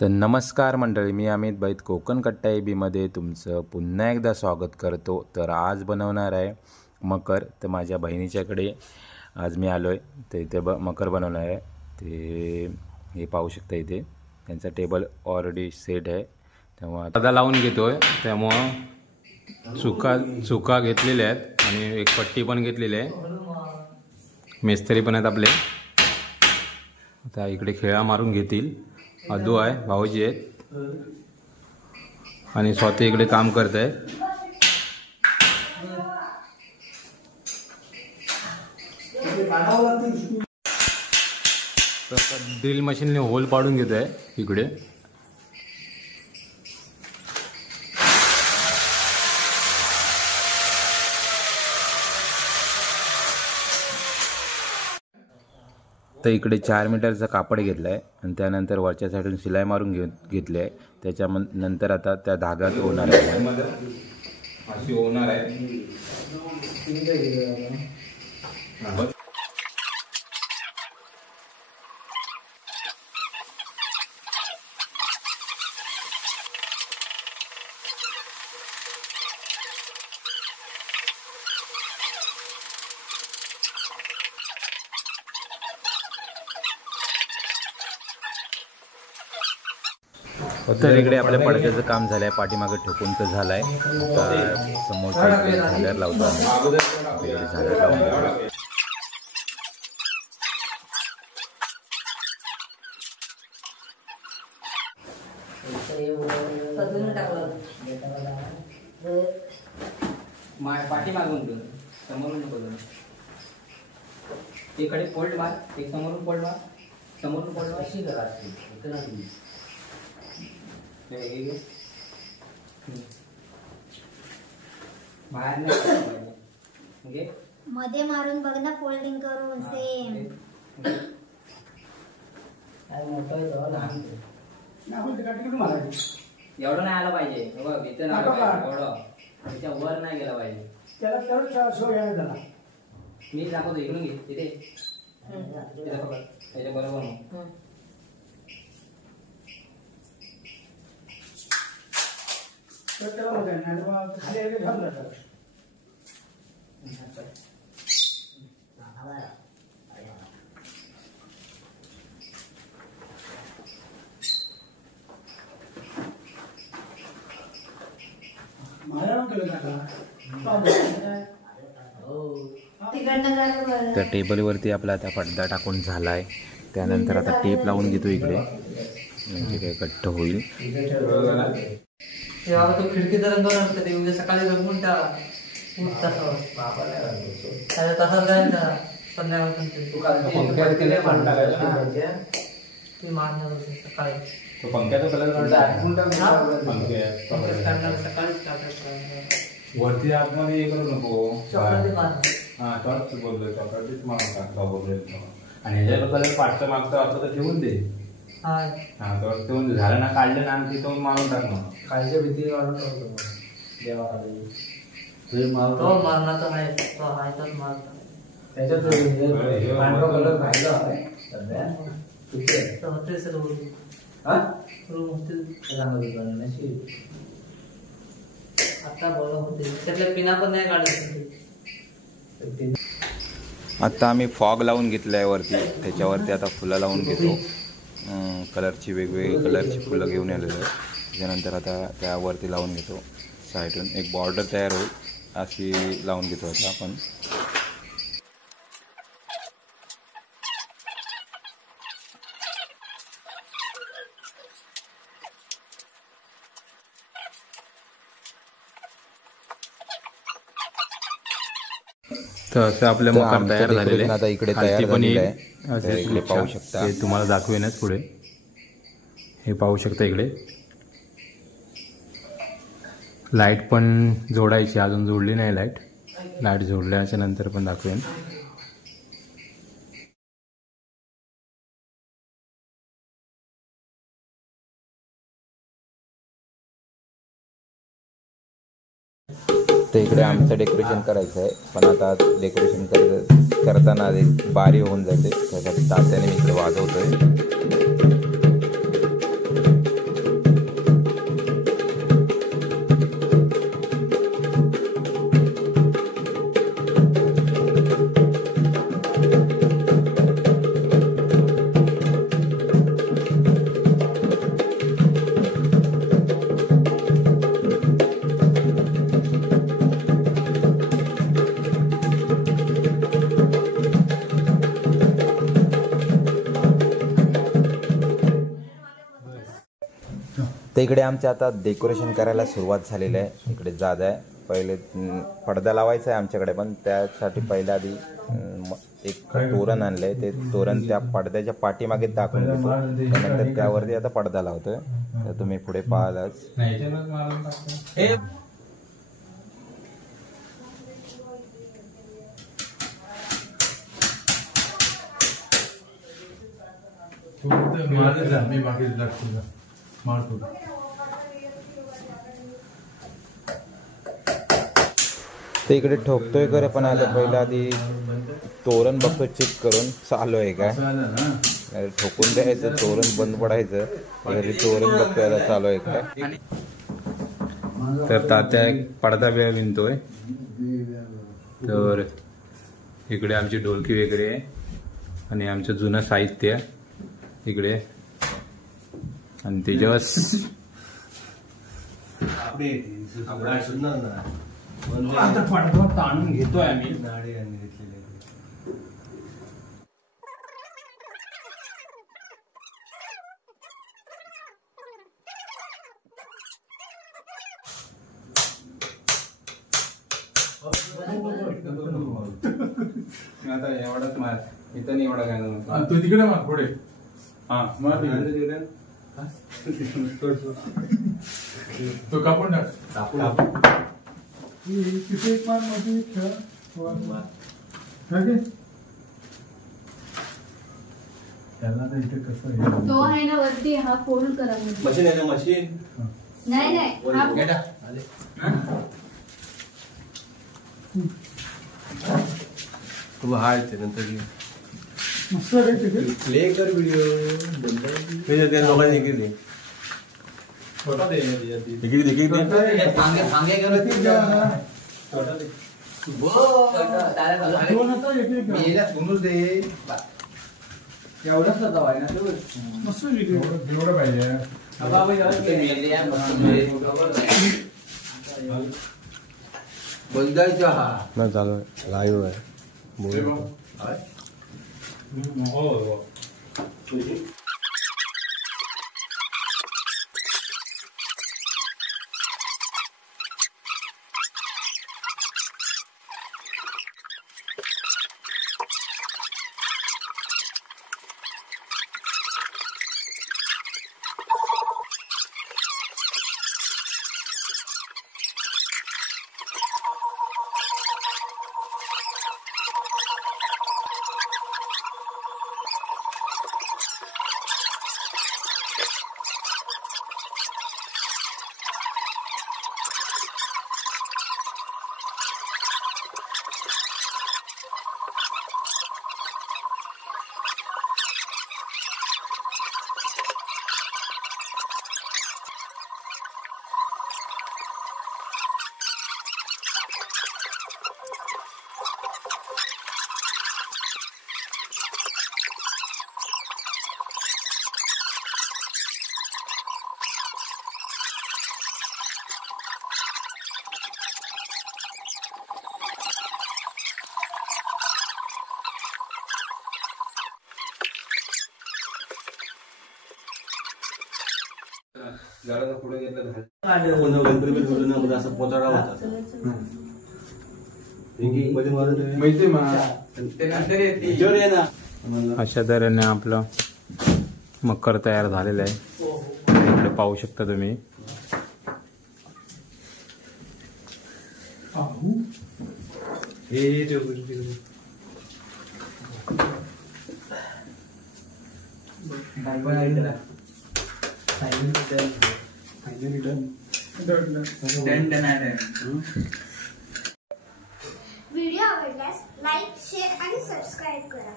तर नमस्कार मंडळी, मी अमित बैत कोकण कट्टा बीमध्ये तुमचं पुन्हा एकदा स्वागत करतो. तर आज बनवणार आहे मकर. तर माझ्या बहिणीच्याकडे आज मी आलो आहे. तर इथे मकर बनवणार आहे. ते हे पाहू शकता, इथे त्यांचा टेबल ऑलरेडी सेट आहे. तेव्हा आता लावून घेतो आहे. त्यामुळं चुका घेतलेल्या आहेत आणि एक पट्टी पण घेतलेली आहे. मिस्त्री पण आहेत आपले. आता इकडे खेळा मारून घेतील. अदू आहे, भाऊजी आहेत आणि स्वतः इकडे काम करत आहे. ड्रिल मशीनने होल पाडून घेत आहे इकडे. तर इकडे 4 मीटरचा कापड घेतला आहे आणि त्यानंतर वरच्या साईडून शिलाई मारून घेतली आहे. त्याच्यानंतर आता त्या धाग्यात होणार आहे. अशी होणार आहे. तर इकडे आपल्या पडद्याचं काम झालं आहे. पाठीमागे ठोकूनचं झालं आहे. आता समोरच्या इकडे झालर लावतो आम्ही. झालर लावून घेतो. पाठी मागून समोरून नको इकडे फोल्ड मार. एक समोरून फोल्ड मार. समोरून फोल्ड मार. अशी करा. बाहेर नाही मध्ये मारून बघ ना, फोल्डिंग करून सेम. एवढं नाही आलं पाहिजे. इथं एवढं त्याच्या वर नाही गेला पाहिजे. मी दाखवतो. इकडून घे तिथे त्याच्या बरोबर मग त्या टेबलवरती आपला आता पडदा टाकून झाला आहे. त्यानंतर आता टेप लावून घेतो इकडे, म्हणजे काय घट्ट होईल. तो खिडकीचा रंग नसतं. उद्या सकाळी रंगून टाळा. तसाच जाईल का संध्याकाळपर्यंत ते मारणार होते सकाळी. सकाळीच टाकायचं वरती आतमध्ये हे करू नको. चॉकलेट हा टॉर्च बोललोय. चॉकलेट मारून टाकता बोललोय. आणि ह्याच्यावर कलर पाठचं मागचं असं तर ठेवून दे. हा तर ठेवून झालं ना, काढलं ना आणि तिथून मारून टाक. मग खायच्या भीती मारून ठेवतो. तो मारणार तर आहे. तो आहे तर मारता त्याच्यात कलर राहिला सध्या. आता बोला होते त्यातल्या पिना पण नाही काढत. आता आम्ही फॉग लावून घेतलं आहे वरती. त्याच्यावरती आता फुलं लावून घेतो. कलरची वेगवेगळी कलरची फुलं घेऊन आलेलो आहे. त्याच्यानंतर आता त्यावरती लावून घेतो. साईडून एक बॉर्डर तयार होईल अशी लावून घेतो आता आपण. तर असं आपलं मकर तयार झालेले. आता इकडे तयार झालेलं आहे. इकडे पाहू शकता. हे तुम्हाला दाखवेनच पुढे. हे पाहू शकता इकडे. लाईट पण जोडायची, अजून जोडली नाही लाईट. लाईट जोडल्याच्या नंतर पण दाखवेन. तर इकडे आमचं डेकोरेशन करायचं आहे. पण आता डेकोरेशन करताना एक बारी होऊन जाते. त्यासाठी तात्याने मी इकडे वाजवतोय. तर इकडे आमच्या आता डेकोरेशन करायला सुरुवात झालेली आहे. इकडे जादा आहे. पहिले पडदा लावायचा आहे आमच्याकडे, पण त्यासाठी पहिल्या आधी एक तोरण आणलंय. ते तोरण त्या पडद्याच्या पाठीमागे टाकून देतो, त्यानंतर त्यावरती आता पडदा लावतोय. तर तुम्ही पुढे पाहालच. ते इकडे ठोकतोय करे, पण आता पहिला आधी तोरण बघतो चेक करून चालू आहे काय. ठोकून द्यायचं, तोरण बंद पडायचं. तोरण बघतोय आता चालू आहे काय. तर तात्या एक पडदा वेळ विणतोय. तर इकडे आमची ढोलकी वगैरे आहे आणि आमचं जुनं साहित्य इकडे. आणि त्याच्यावर आता पडदा ताणून घेतोय आम्ही. आता एवढाच मार इथं नाही, एवढा काय तू तिकडे मार पुढे. हा तो कापून टाक. तिथे एक मार मध्ये खेळ. त्याला ना इथे कसं तो आहे ना वरती, हा फोल्ड करा. मशीन आहे ना, मशीन नाही हा तू हाय ते नंतर मस्त आहे तिथे. प्ले कर व्हिडिओ त्या लोकांनी केली. छोटा दे सांगे करत एवढंच आहे ना. मस्त जेवढं पाहिजे. बंदायचा हा ना चालू आहे, लाईव्ह आहे. पुढे घेतलं असं पोचाडा होता. अशा तऱ्हेने आपलं मकर तयार झालेलं आहे. इकडे पाहू शकता तुम्ही. व्हिडिओ आवडल्यास लाईक, शेअर आणि सबस्क्राईब करा.